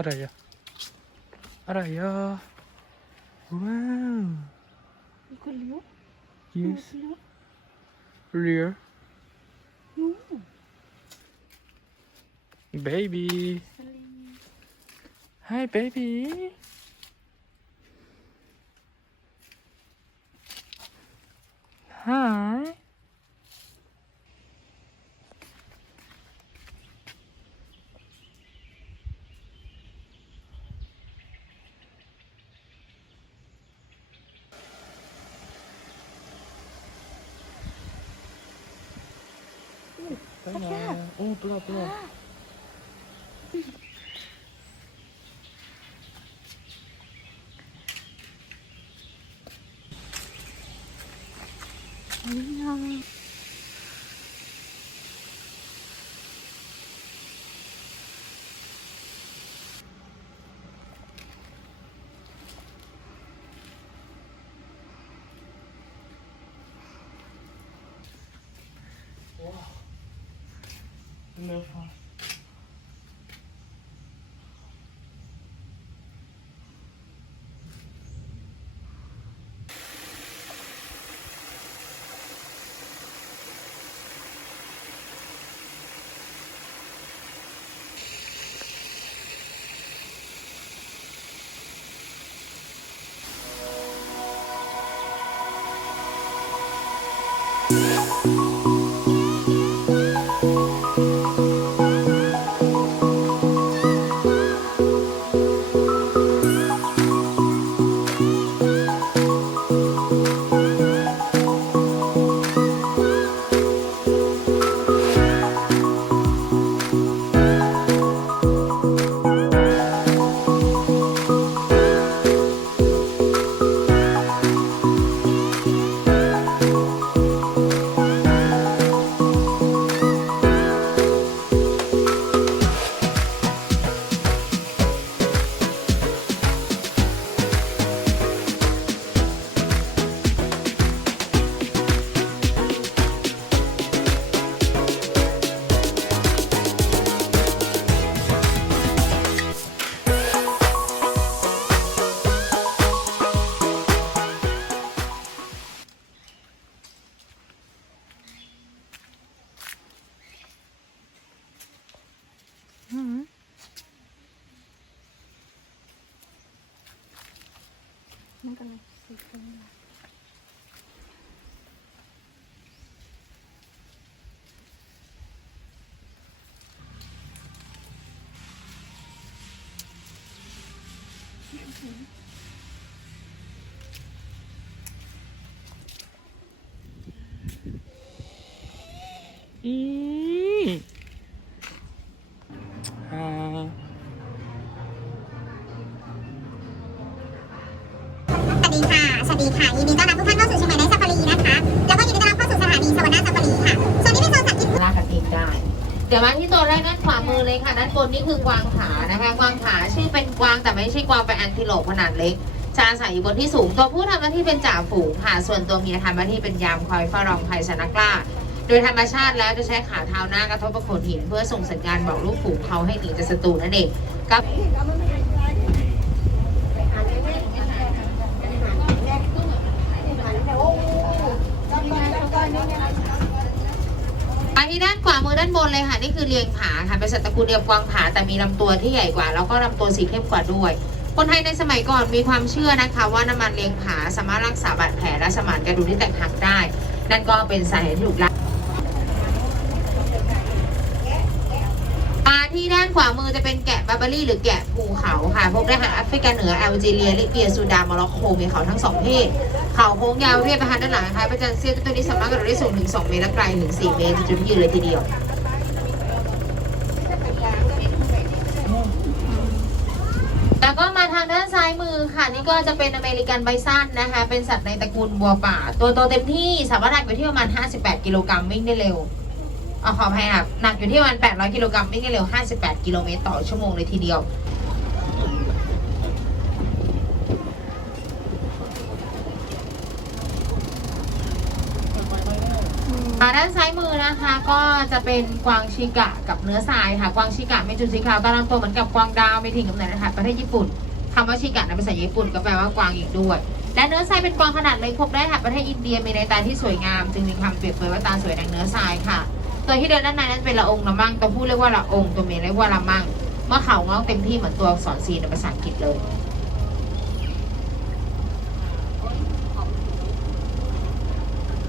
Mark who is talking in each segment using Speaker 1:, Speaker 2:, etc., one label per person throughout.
Speaker 1: อะไรอะอะไรอะว้าว
Speaker 2: มีคนเลี้ยว
Speaker 1: yes
Speaker 2: เลี้ยว
Speaker 1: rear
Speaker 2: นู้
Speaker 1: baby
Speaker 2: สลิง
Speaker 1: hi baby hi ไปไหนอะโอ้ปลา ปลา
Speaker 2: นี่
Speaker 1: อื
Speaker 2: ม
Speaker 1: อ่า
Speaker 3: สวัสดีค่ะ สวัสดีค่ะ ยินดีต้อนรับทุกท่านเข้าสู่เชียงใหม่ไนท์ซาฟารีนะคะ แล้วก็ยินดีต้อนรับเข้าสู่สถานีสวรรค์ซาฟารีค่ะส่วนนี้เป็นโซนสัตว์กิน
Speaker 4: ลากกันเองได้ เดี๋ยวมาที่ตัวแรกด้านขวามือเลยค่ะ ด้านบนนี่คือวางผา คะกวางขาชื่อเป็นกวางแต่ไม่ใช่กวางเป็นแอนติโลปขนาดเล็กจะอาศัยอยู่บนที่สูงตัวผู้ทำหน้าที่เป็นจ่าฝูงค่ะส่วนตัวเมียทำหน้าที่เป็นยามคอยเฝ้ารองภัยชนะกล้า โดยธรรมชาติแล้วจะใช้ขาเท้าหน้ากระทบกับโขดหินเพื่อส่งสัญญาณบอกลูกฝูงเขาให้หนีจากศัตรูนั่นเองกับ ที่ด้านขวามือด้านบนเลยค่ะ นี่คือเลียงผาค่ะเป็นสัตว์ตระกูลเดียวกวางผาแต่มีลำตัวที่ใหญ่กว่า แล้วก็ลำตัวสีเข้มกว่าด้วย คนไทยในสมัยก่อนมีความเชื่อนะคะ ว่าน้ำมันเลียงผาสามารถรักษาบาดแผลและสมานกระดูกที่แตกหักได้ นั่นก็เป็นสาเหตุที่ถูกละมาที่ด้านขวามือจะเป็นแกะบาร์บารี่หรือแกะภูเขาค่ะพบได้ทางแอฟริกาเหนือแอลจีเรียลิเบียซูดานโมร็อกโกมีเขาทั้งสองเพศ เขาโค้งยาวเรียบนะคะด้านหลังคล้ายพระจันทร์เสี้ยตัวนี้สามารถกระโดดได้สูงถึง 2 เมตรและไกลถึง 4 เมตรจุดยืนเลยทีเดียวแล้วก็มาทางด้านซ้ายมือค่ะ นี่ก็จะเป็นอเมริกันไบซันนะคะ เป็นสัตว์ในตระกูลวัวป่า ตัวโตเต็มที่สามารถหนักอยู่ที่ประมาณ 58 กิโลกรัมวิ่งได้เร็วอ๋อขออภัยค่ะหนักอยู่ที่ประมาณ 800 กิโลกรัมวิ่งได้เร็ว 58 กิโลเมตรต่อชั่วโมงเลยทีเดียว
Speaker 2: อืม
Speaker 4: อ่า ด้านซ้ายมือนะคะก็จะเป็นกวางชิกะกับเนื้อทรายค่ะ กวางชิกะมีจุดสีขาวตามลำตัวเหมือนกับกวางดาวมีถิ่นกำเนิดนะคะประเทศญี่ปุ่นคำว่าชิกะในภาษาญี่ปุ่นก็แปลว่ากวางอีกด้วย และเนื้อทรายเป็นกวางขนาดเล็กพบได้ค่ะประเทศอินเดียมีในตาที่สวยงาม จึงมีคำเปรียบเปรยว่าตาสวยดังเนื้อทรายค่ะ ตัวที่เดินด้านในนั้นเป็นละองละมั่งตัวผู้เรียกว่าละองตัวเมียเรียกว่าละมั่งเมื่อเขางอกเต็มที่เหมือนตัวอักษรซีในภาษาอังกฤษเลย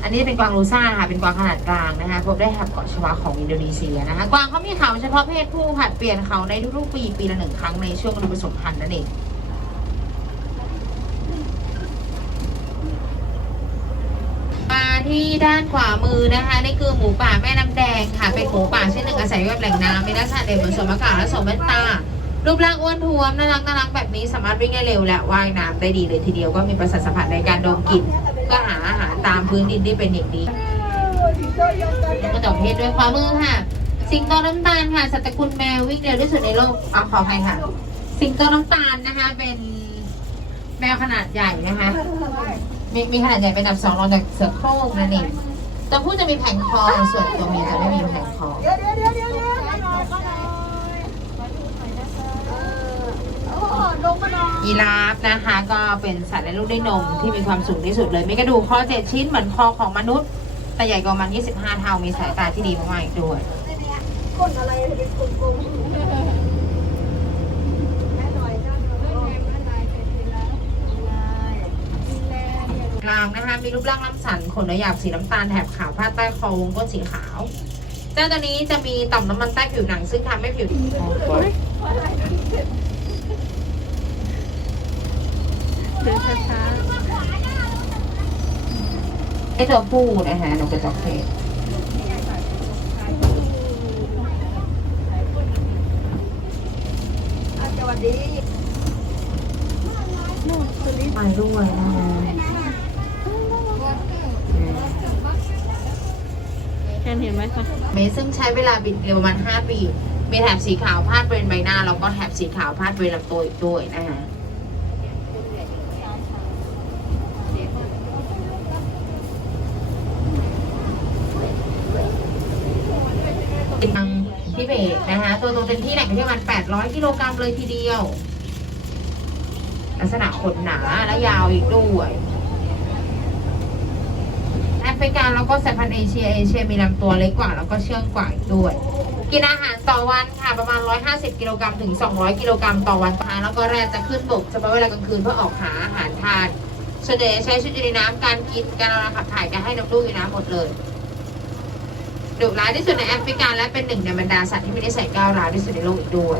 Speaker 4: อันนี้เป็นกวางลูซ่าค่ะ เป็นกวางขนาดกลางนะคะพบได้แถบเกาะชวาของอินโดนีเซียนะคะ กวางเขามีเขาเฉพาะเพศผู้ค่ะเปลี่ยนเขาในทุกๆปีปีละหนึ่งครั้งในช่วงฤดูผสมพันธุ์นั่นเองมาที่ด้านขวามือนะคะนี่คือหมูป่าแม่น้ำแดงค่ะ เป็นหมูป่าชนิดหนึ่งอาศัยอยู่กับแหล่งน้ำมีลักษณะเด่นเหมือนสวมอากาศและสวมแว่นตารูปร่างอ้วนท้วมน่ารักน่ารักแบบนี้สามารถวิ่งได้เร็วและว่ายน้ำได้ดีเลยทีเดียวก็มีประสาทสัมผัสในการดมกลิ่นเตามพื้นดินได้เป็นอย่างดีแล้วก็จบเพศด้วยความมือค่ะ สิงโตน้ำตาลค่ะสัตว์ตระกูลแมววิ่งเร็วที่สุดในโลกเอาขออภัยค่ะ สิงโตน้ำตาลนะคะ เป็นแมวขนาดใหญ่นะคะ มีมีขนาดใหญ่เป็นอันดับสองรองจากเสือโคร่งนั่นเองตัวผู้จะมีแผงคอส่วนตัวเมียจะไม่มีแผงคอ ยีราฟนะคะ ก็เป็นสัตว์เลี้ยงลูกด้วยนมที่มีความสูงที่สุดเลยมีกระดูกคอเจ็ดชิ้นเหมือนคอของมนุษย์ แต่ใหญ่กว่ามัน 25 เท่ามีสายตาที่ดีมากๆอีกด้วยกลางนะคะมีรูปร่างลำสันขนหยาบสีน้ำตาลแถบขาวผ้าใต้คอวงก้นสีขาว เจ้าตัวนี้จะมีต่อมน้ำมันใต้ผิวหนังซึ่งทำให้ผิว
Speaker 2: เดินช้า
Speaker 4: ไอตัวผู้นะคะนกกระจอกเทศ
Speaker 2: ๆนู่นสลิป
Speaker 4: มาด้วยนะคะ
Speaker 2: แคนเห็นไหมคะ
Speaker 4: เมย์ซึ่งใช้เวลาบิดเร็วประมาณ5ปี มีแถบสีขาวพาดบริเวณใบหน้า แล้วก็แถบสีขาวพาดบริเวณลำตัวอีกด้วยนะคะเป็นทางทิเบ ตนะคะตัวโตเต็มที่หนักอยู่ที่ประมาณ800 กิโลกรัมเลยทีเดียว ลักษณะขนหนาและยาวอีกด้วยแอฟริกาแล้วก็สายพันธุ์เอเชียเอเชียมีลำตัวเล็กกว่าแล้วก็เชื่องกว่าอีกด้วย กินอาหารต่อวันค่ะประมาณ 150 กิโลกรัมถึง 200 กิโลกรัมต่อวันนะคะแล้วก็แรกจะขึ้นบกเฉพาะเวลากลางคืนเพื่อออกหาอาหารทานส่วนใหญ่ใช้ชีวิตอยู่ในน้ำการกินการเอาขับถ่ายการให้น้ำลูกอยู่น้ำหมดเลย ดุร้ายที่สุดในแอฟริกาและเป็นหนึ่งในบรรดาสัตว์ที่มีนิสัยก้าวร้าวที่สุดในโลกอีกด้วย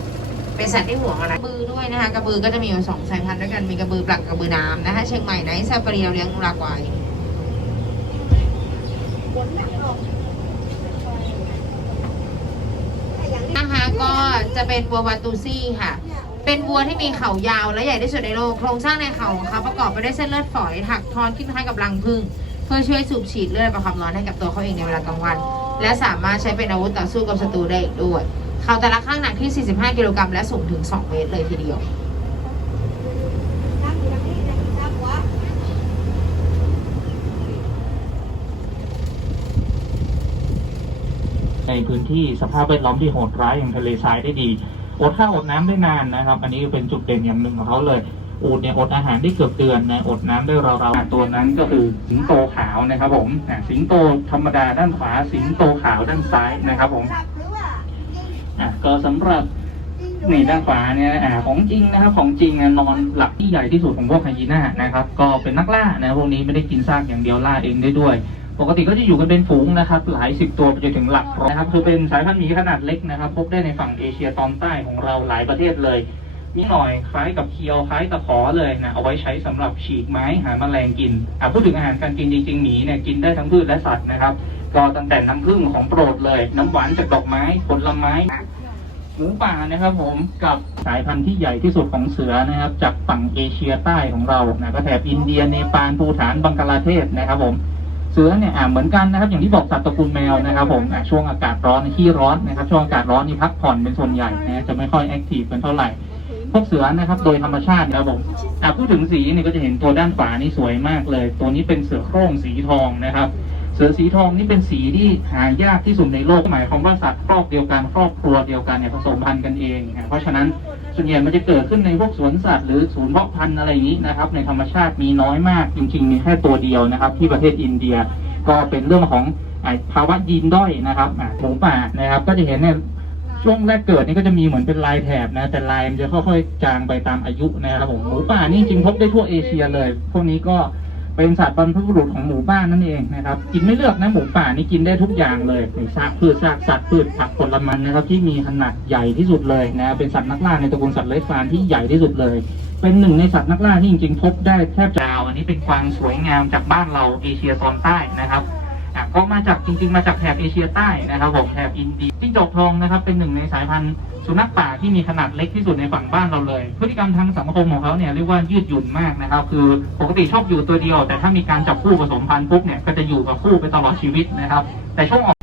Speaker 4: เป็นสัตว์ที่ห่วงอะไรกระบือด้วยนะคะกระบือก็จะมีอยู่สองสายพันธุ์ด้วยกันมีกระบือปลักกับกระบือน้ำนะคะเชียงใหม่ในซาฟารีเราเลี้ยงนุรักไว้นะคะก็จะเป็นวัววาตูซี่ค่ะเป็นวัวที่มีเขายาวและใหญ่ที่สุดในโลก โครงสร้างในเขาของเขาประกอบไปด้วยเส้นเลือดฝอยถักทอนขึ้นคล้ายกับรังผึ้งเพื่อช่วยสูบฉีดเลือดประความร้อนให้กับตัวเขาเองในเวลากลางวัน และสามารถใช้เป็นอาวุธต่อสู้กับศัตรูได้อีกด้วยเขาแต่ละข้างหนักที่ 45 กิโลกรัมและสูงถึง 2 เมตรเลยทีเดียว
Speaker 5: ในพื้นที่สภาพแวดล้อมที่โหดร้ายอย่างทะเลทรายได้ดีอดข้าวอดน้ำได้นานนะครับ อันนี้เป็นจุดเด่นอย่างหนึ่งของเขาเลย อูดเนี่ยอดอาหารได้เกือบเดือนนะอดน้ำได้ราวๆตัวนั้นก็คือสิงโตขาวนะครับผมอ่าสิงโตธรรมดาด้านขวา สิงโตขาวด้านซ้ายนะครับผมอะก็สำหรับนี่ด้านขวาเนี่ยอ่าของจริงนะครับ ของจริงอะนอนหลับที่ใหญ่ที่สุดของพวกไฮยีน่านะครับ ก็เป็นนักล่านะพวกนี้ไม่ได้กินซากอย่างเดียวล่าเองได้ด้วย ปกติก็จะอยู่กันเป็นฝูงนะครับ หลายสิบตัวไปจนถึงหลักร้อยนะครับ คือเป็นสายพันธุ์หมีขนาดเล็กนะครับ พบได้ในฝั่งเอเชียตอนใต้ของเราหลายประเทศเลย นิดหน่อยคล้ายกับเคียวคล้ายตะขอเลยนะเอาไว้ใช้สำหรับฉีกไม้หาแมลงกินอะพูดถึงอาหารการกินจริงๆหมีเนี่ยกินได้ทั้งพืชและสัตว์นะครับก็ตั้งแต่น้ำผึ้งของโปรดเลย น้ำหวานจากดอกไม้ผลไม้หมูป่านะครับผมกับสายพันธุ์ที่ใหญ่ที่สุดของเสือนะครับ จากฝั่งเอเชียใต้ของเรานะก็แถบอินเดียเนปาลภูฐานบังกลาเทศนะครับผมเสือเนี่ยอ่าเหมือนกันนะครับ อย่างที่บอกสัตว์ตระกูลแมวนะครับ ผมช่วงอากาศร้อนขี้ร้อนนะครับ ช่วงอากาศร้อนนี่พักผ่อนเป็นส่วนใหญ่นะจะไม่ค่อยแอคทีฟเป็นเท่าไหร่ พวกเสือนะครับ โดยธรรมชาตินะครับผมอ่าพูดถึงสีเนี่ยก็จะเห็นตัวด้านขวานี่สวยมากเลย ตัวนี้เป็นเสือโคร่งสีทองนะครับ เสือสีทองนี่เป็นสีที่หายากที่สุดในโลกหมายความว่าสัตว์ครอบเดียวกันครอบครัวเดียวกันเนี่ยผสมพันธุ์กันเองนะเพราะฉะนั้นส่วนใหญ่มันจะเกิดขึ้นในพวกสวนสัตว์หรือศูนย์เพาะพันธุ์อะไรอย่างนี้นะครับ ในธรรมชาติมีน้อยมาก จริงๆมีแค่ตัวเดียวนะครับ ที่ประเทศอินเดียก็เป็นเรื่องของภาวะยีนด้อยนะครับหมูป่านะครับ ก็จะเห็นเนี่ย ช่วงแรกเกิดนี่ก็จะมีเหมือนเป็นลายแถบนะ แต่ลายมันจะค่อยๆจางไปตามอายุนะครับผมหมูป่านี่จริงพบได้ทั่วเอเชียเลย พวกนี้ก็เป็นสัตว์บรรพบุรุษของหมูบ้านนั่นเองนะครับ กินไม่เลือกนะหมูป่านี่กินได้ทุกอย่างเลยซากพืชซากสัตว์พืชผักผลไม้นะครับ ที่มีขนาดใหญ่ที่สุดเลยนะเป็นสัตว์นักล่าในตระกูลสัตว์เลื้อยคลานที่ใหญ่ที่สุดเลย เป็นหนึ่งในสัตว์นักล่าที่จริงๆพบได้แทบจะอันนี้เป็นกวางสวยงามจากบ้านเราเอเชียโซนใต้นะครับ อะก็มาจากจริง ๆ มาจากแถบเอเชียใต้นะครับผมแถบอินเดียจิ้งจกทองนะครับเป็นหนึ่งในสายพันธุ์สุนัขป่าที่มีขนาดเล็กที่สุดในฝั่งบ้านเราเลย พฤติกรรมทางสังคมของเขาเนี่ยเรียกว่ายืดหยุ่นมากนะครับคือปกติชอบอยู่ตัวเดียว แต่ถ้ามีการจับคู่ผสมพันธุ์ปุ๊บเนี่ยก็จะอยู่กับคู่ไปตลอดชีวิตนะครับ แต่ช่วงออก